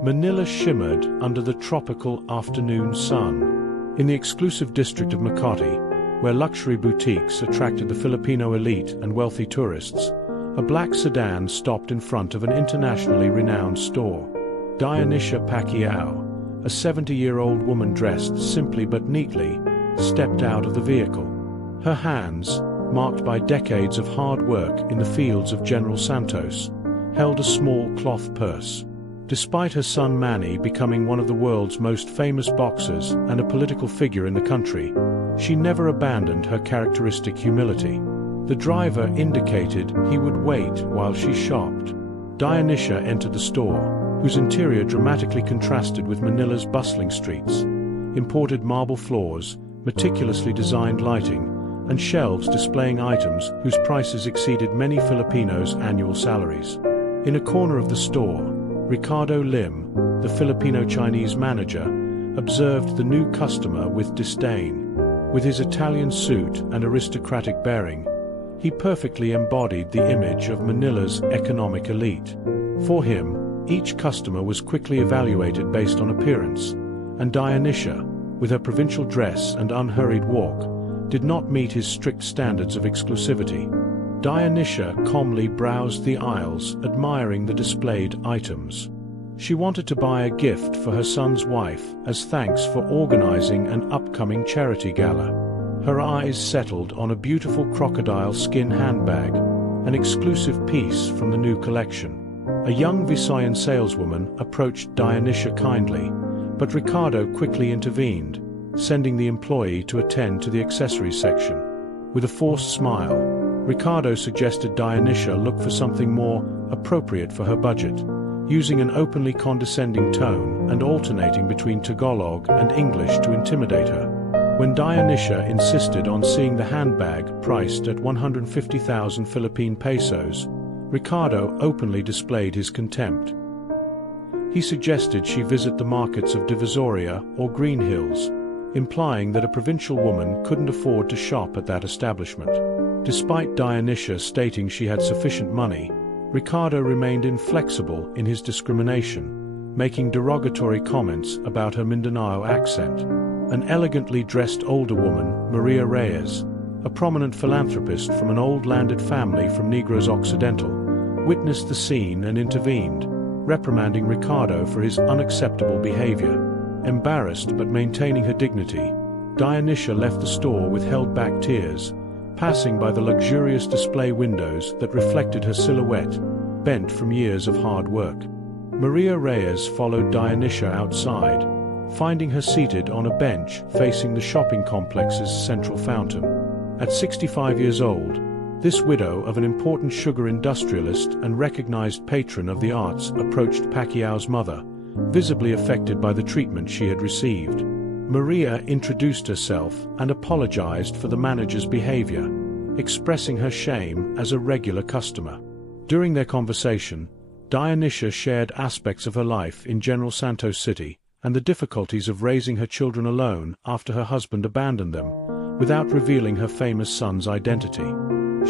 Manila shimmered under the tropical afternoon sun. In the exclusive district of Makati, where luxury boutiques attracted the Filipino elite and wealthy tourists, a black sedan stopped in front of an internationally renowned store. Dionysia Pacquiao, a 70-year-old woman dressed simply but neatly, stepped out of the vehicle. Her hands, marked by decades of hard work in the fields of General Santos, held a small cloth purse. Despite her son Manny becoming one of the world's most famous boxers and a political figure in the country, she never abandoned her characteristic humility. The driver indicated he would wait while she shopped. Dionysia entered the store, whose interior dramatically contrasted with Manila's bustling streets. Imported marble floors, meticulously designed lighting, and shelves displaying items whose prices exceeded many Filipinos' annual salaries. In a corner of the store, Ricardo Lim, the Filipino-Chinese manager, observed the new customer with disdain. With his Italian suit and aristocratic bearing, he perfectly embodied the image of Manila's economic elite. For him, each customer was quickly evaluated based on appearance, and Dionysia, with her provincial dress and unhurried walk, did not meet his strict standards of exclusivity. Dionysia calmly browsed the aisles, admiring the displayed items. She wanted to buy a gift for her son's wife as thanks for organizing an upcoming charity gala. Her eyes settled on a beautiful crocodile skin handbag, an exclusive piece from the new collection. A young Visayan saleswoman approached Dionysia kindly, but Ricardo quickly intervened, sending the employee to attend to the accessories section. With a forced smile, Ricardo suggested Dionysia look for something more appropriate for her budget, using an openly condescending tone and alternating between Tagalog and English to intimidate her. When Dionysia insisted on seeing the handbag priced at 150,000 Philippine pesos, Ricardo openly displayed his contempt. He suggested she visit the markets of Divisoria or Green Hills, implying that a provincial woman couldn't afford to shop at that establishment. Despite Dionysia stating she had sufficient money, Ricardo remained inflexible in his discrimination, making derogatory comments about her Mindanao accent. An elegantly dressed older woman, Maria Reyes, a prominent philanthropist from an old landed family from Negros Occidental, witnessed the scene and intervened, reprimanding Ricardo for his unacceptable behavior. Embarrassed but maintaining her dignity, Dionysia left the store with held-back tears, passing by the luxurious display windows that reflected her silhouette, bent from years of hard work. Maria Reyes followed Dionysia outside, finding her seated on a bench facing the shopping complex's central fountain. At 65 years old, this widow of an important sugar industrialist and recognized patron of the arts approached Pacquiao's mother, visibly affected by the treatment she had received. Maria introduced herself and apologized for the manager's behavior, expressing her shame as a regular customer. During their conversation, Dionysia shared aspects of her life in General Santos City and the difficulties of raising her children alone after her husband abandoned them, without revealing her famous son's identity.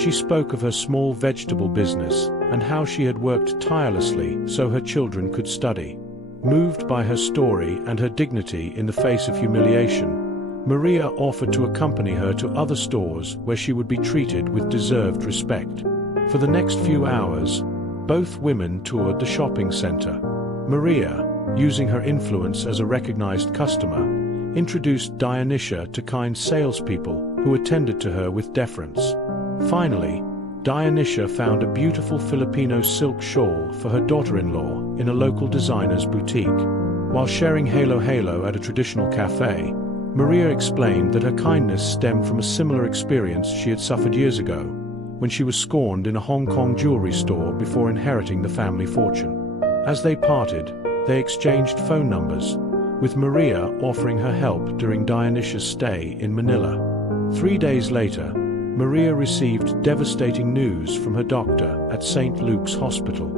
She spoke of her small vegetable business and how she had worked tirelessly so her children could study. Moved by her story and her dignity in the face of humiliation, Maria offered to accompany her to other stores where she would be treated with deserved respect. For the next few hours, both women toured the shopping center. Maria, using her influence as a recognized customer, introduced Dionysia to kind salespeople who attended to her with deference. Finally, Dionysia found a beautiful Filipino silk shawl for her daughter-in-law in a local designer's boutique. While sharing Halo Halo at a traditional cafe, Maria explained that her kindness stemmed from a similar experience she had suffered years ago, when she was scorned in a Hong Kong jewelry store before inheriting the family fortune. As they parted, they exchanged phone numbers, with Maria offering her help during Dionysia's stay in Manila. 3 days later, Maria received devastating news from her doctor at St. Luke's Hospital.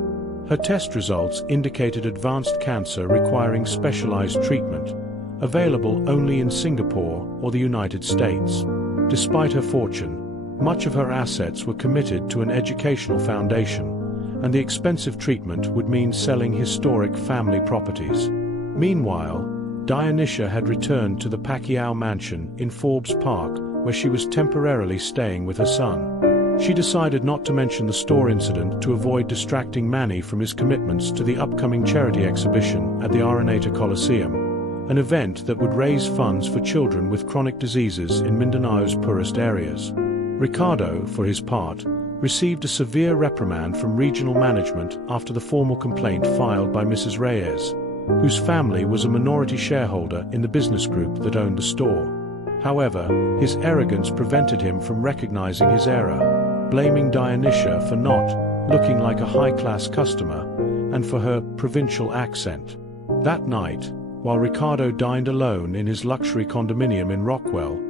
Her test results indicated advanced cancer requiring specialized treatment, available only in Singapore or the United States. Despite her fortune, much of her assets were committed to an educational foundation, and the expensive treatment would mean selling historic family properties. Meanwhile, Dionysia had returned to the Pacquiao mansion in Forbes Park, where she was temporarily staying with her son. She decided not to mention the store incident to avoid distracting Manny from his commitments to the upcoming charity exhibition at the Araneta Coliseum, an event that would raise funds for children with chronic diseases in Mindanao's poorest areas. Ricardo, for his part, received a severe reprimand from regional management after the formal complaint filed by Mrs. Reyes, whose family was a minority shareholder in the business group that owned the store. However, his arrogance prevented him from recognizing his error, blaming Dionysia for not looking like a high-class customer and for her provincial accent. That night, while Ricardo dined alone in his luxury condominium in Rockwell,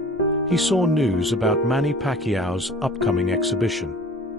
he saw news about Manny Pacquiao's upcoming exhibition.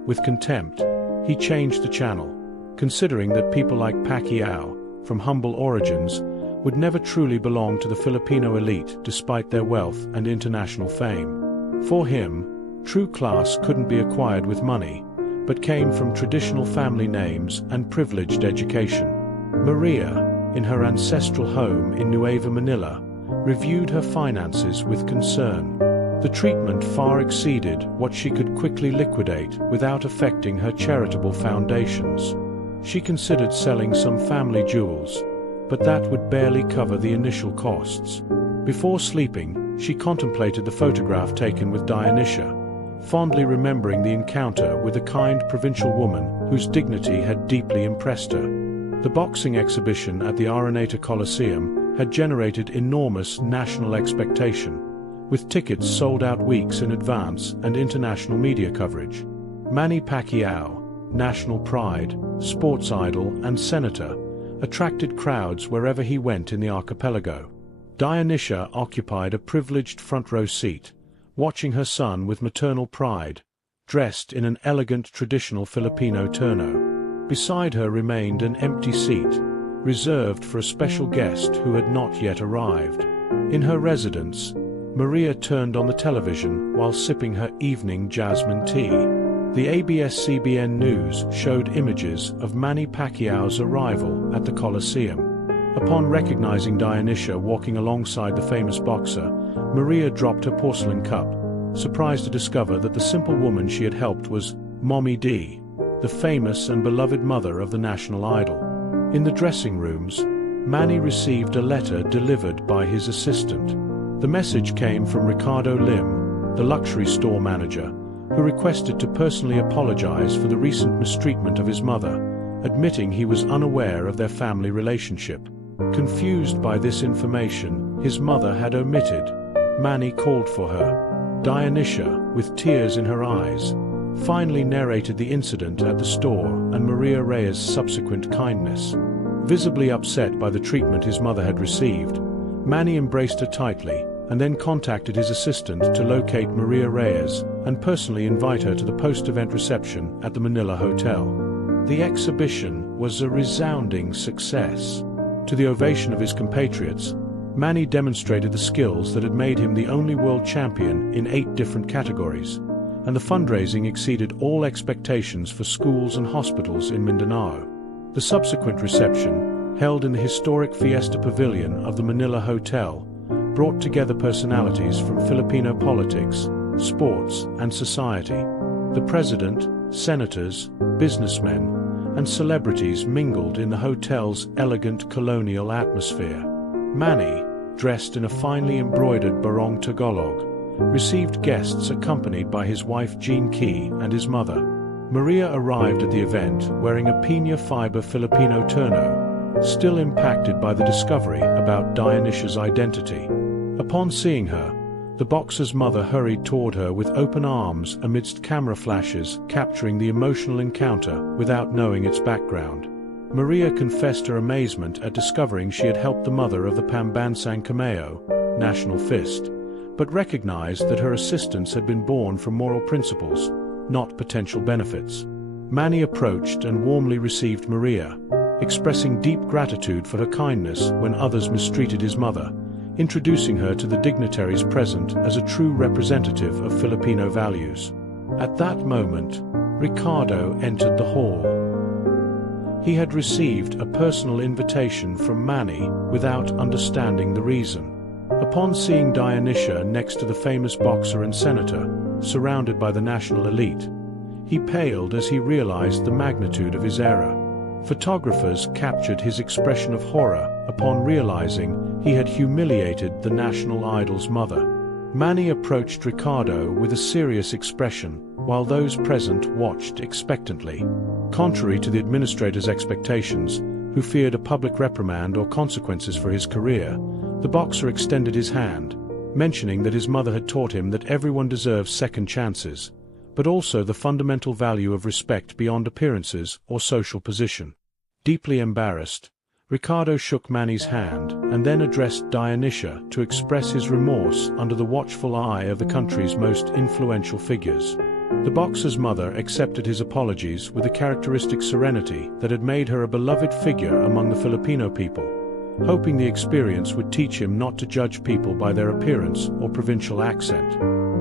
With contempt, he changed the channel, considering that people like Pacquiao, from humble origins, would never truly belong to the Filipino elite despite their wealth and international fame. For him, true class couldn't be acquired with money, but came from traditional family names and privileged education. Maria, in her ancestral home in Nueva Manila, reviewed her finances with concern. The treatment far exceeded what she could quickly liquidate without affecting her charitable foundations. She considered selling some family jewels, but that would barely cover the initial costs. Before sleeping, she contemplated the photograph taken with Dionysia, fondly remembering the encounter with a kind provincial woman whose dignity had deeply impressed her. The boxing exhibition at the Araneta Coliseum had generated enormous national expectation, with tickets sold out weeks in advance and international media coverage. Manny Pacquiao, national pride, sports idol and senator, attracted crowds wherever he went in the archipelago. Dionysia occupied a privileged front-row seat, watching her son with maternal pride, dressed in an elegant traditional Filipino terno. Beside her remained an empty seat, reserved for a special guest who had not yet arrived. In her residence, Maria turned on the television while sipping her evening jasmine tea. The ABS-CBN News showed images of Manny Pacquiao's arrival at the Coliseum. Upon recognizing Dionysia walking alongside the famous boxer, Maria dropped her porcelain cup, surprised to discover that the simple woman she had helped was Mommy D, the famous and beloved mother of the national idol. In the dressing rooms, Manny received a letter delivered by his assistant. The message came from Ricardo Lim, the luxury store manager, who requested to personally apologize for the recent mistreatment of his mother, admitting he was unaware of their family relationship. Confused by this information his mother had omitted, Manny called for her. Dionysia, with tears in her eyes, finally narrated the incident at the store and Maria Reyes' subsequent kindness. Visibly upset by the treatment his mother had received, Manny embraced her tightly and then contacted his assistant to locate Maria Reyes and personally invite her to the post-event reception at the Manila Hotel. The exhibition was a resounding success. To the ovation of his compatriots, Manny demonstrated the skills that had made him the only world champion in 8 different categories, and the fundraising exceeded all expectations for schools and hospitals in Mindanao. The subsequent reception, held in the historic Fiesta Pavilion of the Manila Hotel, brought together personalities from Filipino politics, sports, and society. The president, senators, businessmen, and celebrities mingled in the hotel's elegant colonial atmosphere. Manny, dressed in a finely embroidered barong Tagalog, received guests accompanied by his wife Jean Key and his mother. Maria arrived at the event wearing a piña fiber Filipino terno, still impacted by the discovery about Dionysia's identity. Upon seeing her, the boxer's mother hurried toward her with open arms amidst camera flashes capturing the emotional encounter without knowing its background. Maria confessed her amazement at discovering she had helped the mother of the Pambansang Cameo, National Fist, but recognized that her assistance had been born from moral principles, not potential benefits. Manny approached and warmly received Maria, expressing deep gratitude for her kindness when others mistreated his mother, introducing her to the dignitaries present as a true representative of Filipino values. At that moment, Ricardo entered the hall. He had received a personal invitation from Manny without understanding the reason. Upon seeing Dionysia next to the famous boxer and senator, surrounded by the national elite, he paled as he realized the magnitude of his error. Photographers captured his expression of horror upon realizing he had humiliated the national idol's mother. Manny approached Ricardo with a serious expression, while those present watched expectantly. Contrary to the administrator's expectations, who feared a public reprimand or consequences for his career, the boxer extended his hand, mentioning that his mother had taught him that everyone deserves second chances, but also the fundamental value of respect beyond appearances or social position. Deeply embarrassed, Ricardo shook Manny's hand and then addressed Dionysia to express his remorse under the watchful eye of the country's most influential figures. The boxer's mother accepted his apologies with a characteristic serenity that had made her a beloved figure among the Filipino people, hoping the experience would teach him not to judge people by their appearance or provincial accent.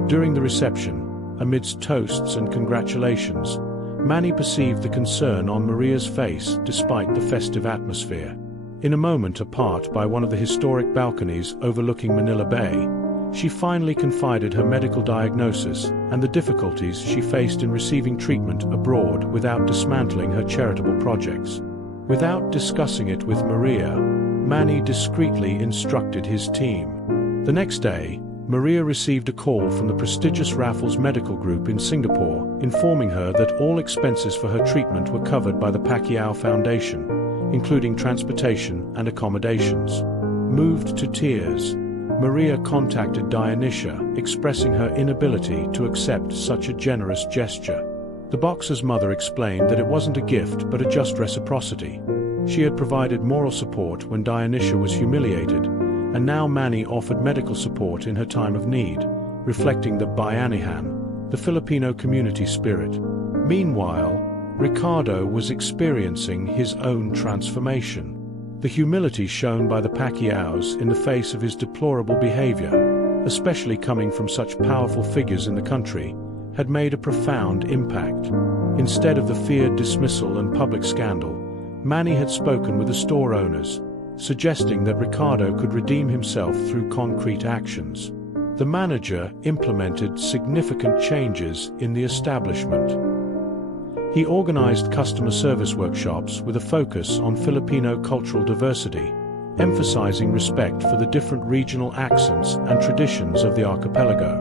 During the reception, amidst toasts and congratulations, Manny perceived the concern on Maria's face despite the festive atmosphere. In a moment apart by one of the historic balconies overlooking Manila Bay, she finally confided her medical diagnosis and the difficulties she faced in receiving treatment abroad without dismantling her charitable projects. Without discussing it with Maria, Manny discreetly instructed his team. The next day, Maria received a call from the prestigious Raffles Medical Group in Singapore, informing her that all expenses for her treatment were covered by the Pacquiao Foundation, including transportation and accommodations. Moved to tears, Maria contacted Dionysia, expressing her inability to accept such a generous gesture. The boxer's mother explained that it wasn't a gift but a just reciprocity. She had provided moral support when Dionysia was humiliated, and now Manny offered medical support in her time of need, reflecting the Bayanihan, the Filipino community spirit. Meanwhile, Ricardo was experiencing his own transformation. The humility shown by the Pacquiaos in the face of his deplorable behavior, especially coming from such powerful figures in the country, had made a profound impact. Instead of the feared dismissal and public scandal, Manny had spoken with the store owners, suggesting that Ricardo could redeem himself through concrete actions. The manager implemented significant changes in the establishment. He organized customer service workshops with a focus on Filipino cultural diversity, emphasizing respect for the different regional accents and traditions of the archipelago.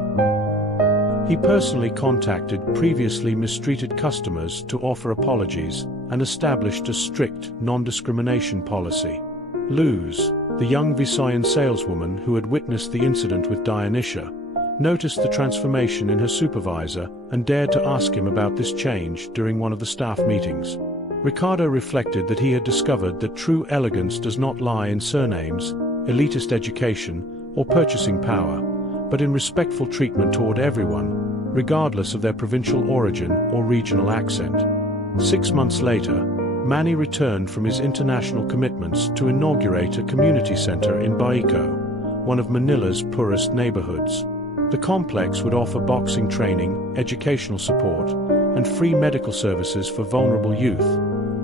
He personally contacted previously mistreated customers to offer apologies and established a strict non-discrimination policy. Luz, the young Visayan saleswoman who had witnessed the incident with Dionysia, noticed the transformation in her supervisor and dared to ask him about this change during one of the staff meetings. Ricardo reflected that he had discovered that true elegance does not lie in surnames, elitist education, or purchasing power, but in respectful treatment toward everyone, regardless of their provincial origin or regional accent. 6 months later, Manny returned from his international commitments to inaugurate a community center in Baico, one of Manila's poorest neighborhoods. The complex would offer boxing training, educational support, and free medical services for vulnerable youth,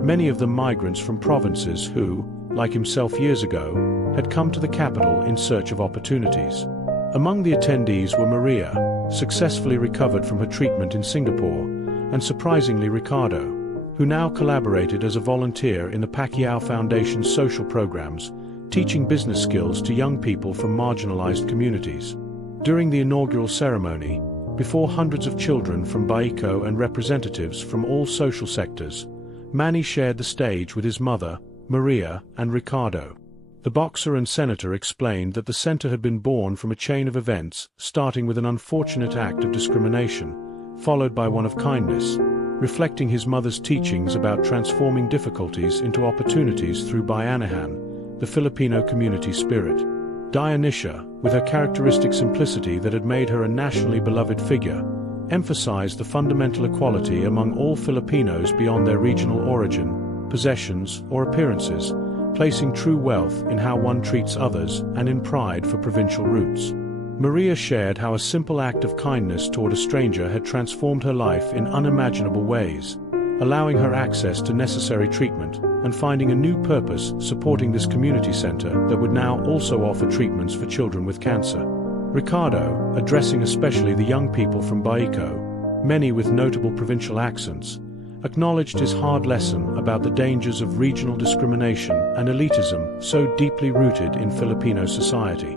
many of them migrants from provinces who, like himself years ago, had come to the capital in search of opportunities. Among the attendees were Maria, successfully recovered from her treatment in Singapore, and surprisingly Ricardo, who now collaborated as a volunteer in the Pacquiao Foundation's social programs, teaching business skills to young people from marginalized communities. During the inaugural ceremony, before hundreds of children from Baico and representatives from all social sectors, Manny shared the stage with his mother, Maria, and Ricardo. The boxer and senator explained that the center had been born from a chain of events, starting with an unfortunate act of discrimination, followed by one of kindness, reflecting his mother's teachings about transforming difficulties into opportunities through Bayanihan, the Filipino community spirit. Dionysia, with her characteristic simplicity that had made her a nationally beloved figure, emphasized the fundamental equality among all Filipinos beyond their regional origin, possessions, or appearances, placing true wealth in how one treats others and in pride for provincial roots. Maria shared how a simple act of kindness toward a stranger had transformed her life in unimaginable ways, allowing her access to necessary treatment and finding a new purpose supporting this community center that would now also offer treatments for children with cancer. Ricardo, addressing especially the young people from Baiko, many with notable provincial accents, acknowledged his hard lesson about the dangers of regional discrimination and elitism so deeply rooted in Filipino society.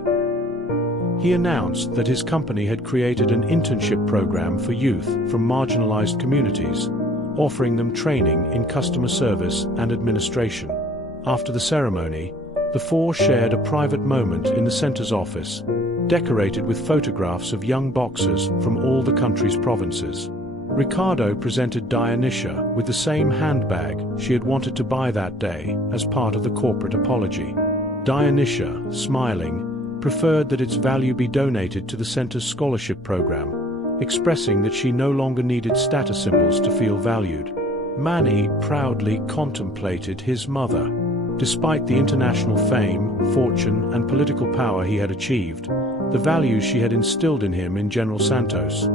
He announced that his company had created an internship program for youth from marginalized communities, offering them training in customer service and administration. After the ceremony, the four shared a private moment in the center's office, decorated with photographs of young boxers from all the country's provinces. Ricardo presented Dionysia with the same handbag she had wanted to buy that day as part of the corporate apology. Dionysia, smiling, preferred that its value be donated to the center's scholarship program, expressing that she no longer needed status symbols to feel valued. Manny proudly contemplated his mother. Despite the international fame, fortune, and political power he had achieved, the values she had instilled in him in General Santos,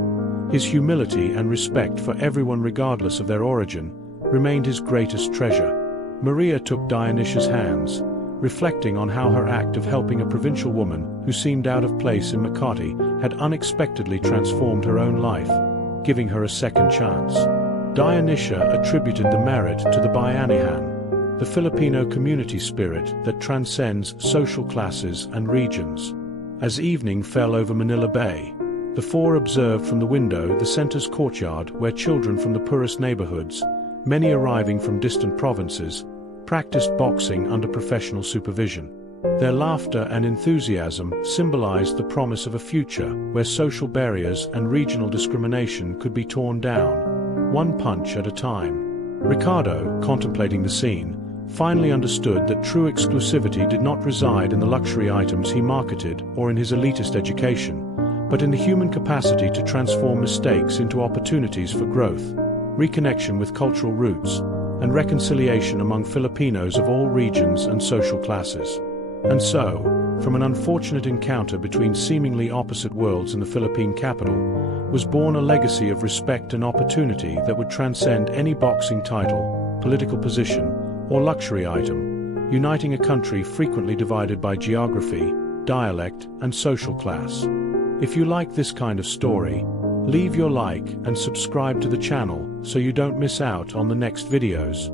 his humility and respect for everyone regardless of their origin, remained his greatest treasure. Maria took Dionysia's hands, reflecting on how her act of helping a provincial woman who seemed out of place in Makati had unexpectedly transformed her own life, giving her a second chance. Dionysia attributed the merit to the Bayanihan, the Filipino community spirit that transcends social classes and regions. As evening fell over Manila Bay, the four observed from the window the center's courtyard where children from the poorest neighborhoods, many arriving from distant provinces, practiced boxing under professional supervision. Their laughter and enthusiasm symbolized the promise of a future where social barriers and regional discrimination could be torn down, one punch at a time. Ricardo, contemplating the scene, finally understood that true exclusivity did not reside in the luxury items he marketed or in his elitist education, but in the human capacity to transform mistakes into opportunities for growth, reconnection with cultural roots, and reconciliation among Filipinos of all regions and social classes. And so, from an unfortunate encounter between seemingly opposite worlds in the Philippine capital, was born a legacy of respect and opportunity that would transcend any boxing title, political position, or luxury item, uniting a country frequently divided by geography, dialect, and social class. If you like this kind of story, leave your like and subscribe to the channel so you don't miss out on the next videos.